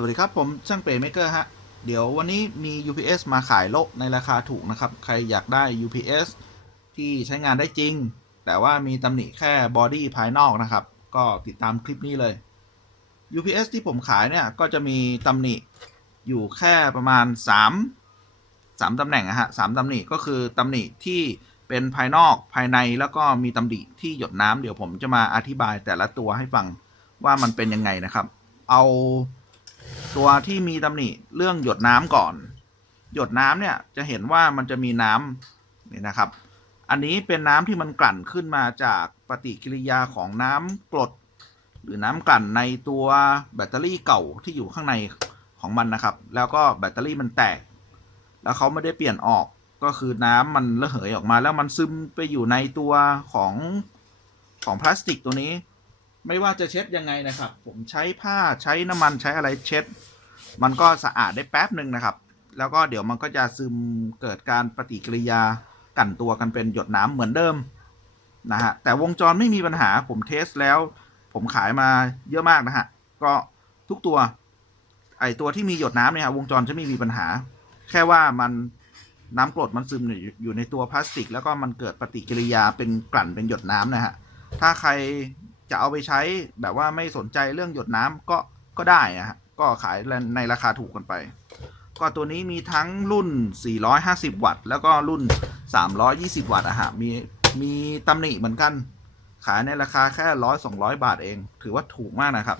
สวัสดีครับ ผมช่างเป๋เมเกอร์ฮะ เดี๋ยววันนี้มี UPS มาขายโลกในราคาถูกนะครับ ใครอยากได้ UPS ที่ใช้งานได้จริง แต่ว่ามีตำหนิแค่บอดี้ภายนอกนะครับ ก็ติดตามคลิปนี้เลย UPS ที่ผมขายเนี่ย ก็จะมีตำหนิอยู่แค่ประมาณ 3 3ตำแหน่งอะฮะสามตำหนิก็คือตำหนิที่เป็นภายนอกภายในแล้วก็มีตำหนิที่หยดน้ำเดี๋ยวผมจะมาอธิบายแต่ละตัวให้ฟังว่ามันเป็นยังไงนะครับ เอา ตัวที่มีตำหนิเรื่องหยดน้ำก่อน หยดน้ำเนี่ยจะเห็นว่ามันจะมีน้ำนี่นะครับ อันนี้เป็นน้ำที่มันกลั่นขึ้นมาจากปฏิกิริยาของน้ำกรด หรือน้ำกลั่นในตัวแบตเตอรี่เก่าที่อยู่ข้างในของมันนะครับ แล้วก็แบตเตอรี่มันแตก แล้วเขาไม่ได้เปลี่ยนออกก็คือน้ำมันระเหยออกมาแล้วมันซึมไปอยู่ในตัวของของพลาสติกตัวนี้ ไม่ว่าจะเช็ดยังไงนะครับ ผมใช้ผ้าใช้น้ำมันใช้อะไรเช็ด มันก็สะอาดได้แป๊บหนึ่งนะครับ แล้วก็เดี๋ยวมันก็จะซึมเกิดการปฏิกิริยากันตัวกันเป็นหยดน้ำเหมือนเดิมนะฮะแต่วงจรไม่มีปัญหาผมเทสแล้ว ผมขายมาเยอะมากนะฮะก็ทุกตัว ไอตัวที่มีหยดน้ำเนี่ยฮะวงจรจะไม่มีปัญหา แค่ว่ามันน้ำกรดมันซึมอยู่อยู่ในตัวพลาสติก แล้วก็มันเกิดปฏิกิริยาเป็นกลั่นเป็นหยดน้ำนะฮะถ้าใคร จะเอาไปใช้แบบว่าไม่สนใจเรื่องหยดน้ำก็ก็ได้นะฮะก็ขายในราคาถูกกันไป ก็ตัวนี้มีทั้งรุ่น 450 วัตต์ แล้วก็รุ่น 320 วัตต์อะฮะมีมีตำหนิเหมือนกัน ขายในราคาแค่ร้อยสองร้อยบาทเอง ถือว่าถูกมากนะครับ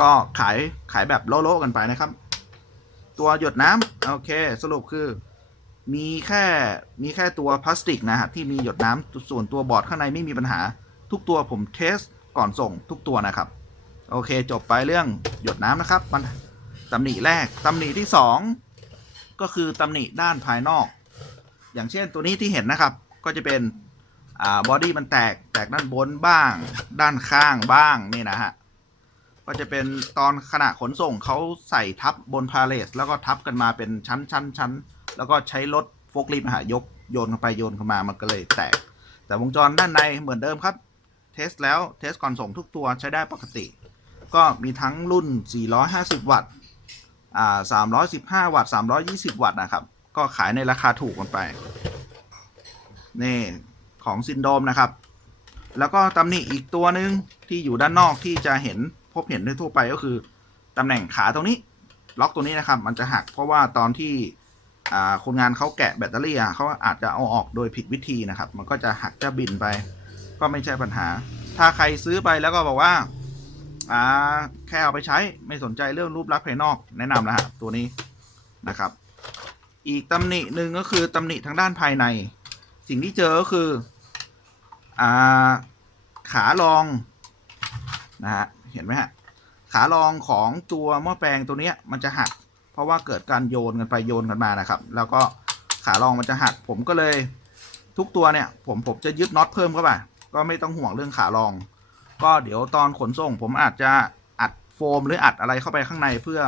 ก็ขายขายแบบโลๆกันไปนะครับ ตัวหยดน้ำโอเค สรุปคือ มีแค่มีแค่ตัวพลาสติกนะฮะที่มีหยดน้ำส่วนตัวบอร์ดข้างในไม่มีปัญหา ทุกตัวผมเทสก่อนส่งทุกตัวนะครับ โอเคจบไปเรื่องหยดน้ำนะครับมันตำหนิแรกตำหนิที่สองก็คือตำหนิด้านภายนอก อย่างเช่นตัวนี้ที่เห็นนะครับ ก็จะเป็นอ่าบอดี้มันแตกแตกด้านบนบ้าง ด้านข้างบ้างนี่นะฮะก็จะเป็นตอนขณะขนส่งเขาใส่ทับบนพาเลสแล้วก็ทับกันมาเป็นชั้นชั้นชั้นแล้วก็ใช้รถโฟกลิฟต์นะฮะยกโยนเข้าไปโยนเข้ามามันก็เลยแตก แต่วงจรด้านในเหมือนเดิมครับ เทสแล้วเทสก่อนส่งทุกตัวใช้ได้ปกติ ก็มีทั้งรุ่น 450 วัตต์อ่า315 วัตต์320 วัตต์นะครับ ก็ขายในราคาถูกกันไป นี่ของซินโดมนะครับ แล้วก็ตำหนิอีกตัวหนึ่งที่อยู่ด้านนอกที่จะเห็นพบเห็นได้ทั่วไปก็คือตำแหน่งขาตรงนี้ ล็อกตัวนี้นะครับ มันจะหักเพราะว่าตอนที่คนงานเขาแกะแบตเตอรี่เขาอาจจะเอาออกโดยผิดวิธีนะครับ มันก็จะหักจะบินไป ก็ไม่ใช่ปัญหา ถ้าใครซื้อไปแล้วก็บอกว่าอ่าแค่เอาไปใช้ไม่สนใจเรื่องรูปลักษณ์ภายนอกแนะนำนะฮะตัวนี้นะครับ อีกตำหนิหนึ่งก็คือตำหนิทางด้านภายใน สิ่งที่เจอก็คืออ่าขารองนะฮะเห็นไหมฮะขารองของตัวหม้อแปลงตัวเนี้ยมันจะหัก เพราะว่าเกิดการโยนกันไปโยนกันมานะครับ แล้วก็ขารองมันจะหัก ผมก็เลยทุกตัวเนี่ย ผมผมจะยึดน็อตเพิ่มเข้าไป ก็ไม่ต้องห่วงเรื่องขารอง ก็เดี๋ยวตอนขนส่งผมอาจจะอัดโฟมหรืออัดอะไรเข้าไปข้างในเพื่อ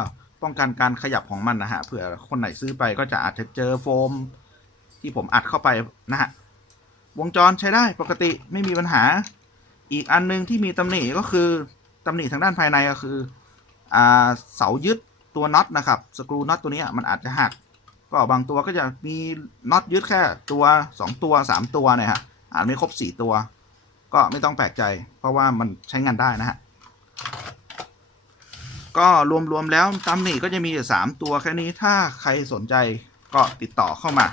ป้องกันการขยับของมันนะฮะเผื่อคนไหนซื้อไปก็จะอาจจะเจอโฟม ที่ผมอัดเข้าไปนะฮะวงจรใช้ได้ปกติไม่มีปัญหา อีกอันนึงที่มีตำหนิก็คือตำหนิทางด้านภายในก็คืออ่าเสายึดตัวน็อตนะครับสกรูน็อตตัวนี้มันอาจจะหักก็บางตัวก็จะมีน็อตยึดแค่ตัวสองตัวสามตัวเนี่ยฮะอาจไม่ครบสี่ตัว ก็ไม่ต้องแปลกใจ เพราะว่ามันใช้งานได้นะฮะ ก็รวมๆแล้วตำหนิก็จะมีอยู่สามตัวแค่นี้ถ้าใครสนใจก็ติดต่อเข้ามา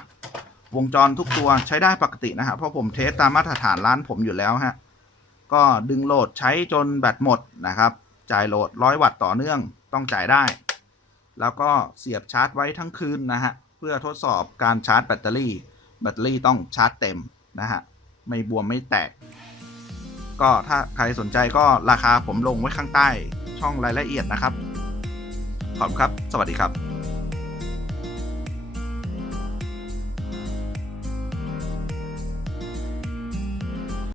วงจรทุกตัวใช้ได้ปกตินะฮะ เพราะผมเทสตามมาตรฐานร้านผมอยู่แล้วฮะ ก็ดึงโหลดใช้จนแบตหมดนะครับ จ่ายโหลดร้อยวัตต์ต่อเนื่องต้องจ่ายได้ แล้วก็เสียบชาร์จไว้ทั้งคืนนะฮะ เพื่อทดสอบการชาร์จแบตเตอรี่ แบตเตอรี่ต้องชาร์จเต็มนะฮะ ไม่บวมไม่แตก ก็ถ้าใครสนใจก็ราคาผมลงไว้ข้างใต้ช่องรายละเอียดนะครับ ขอบคุณครับ สวัสดีครับ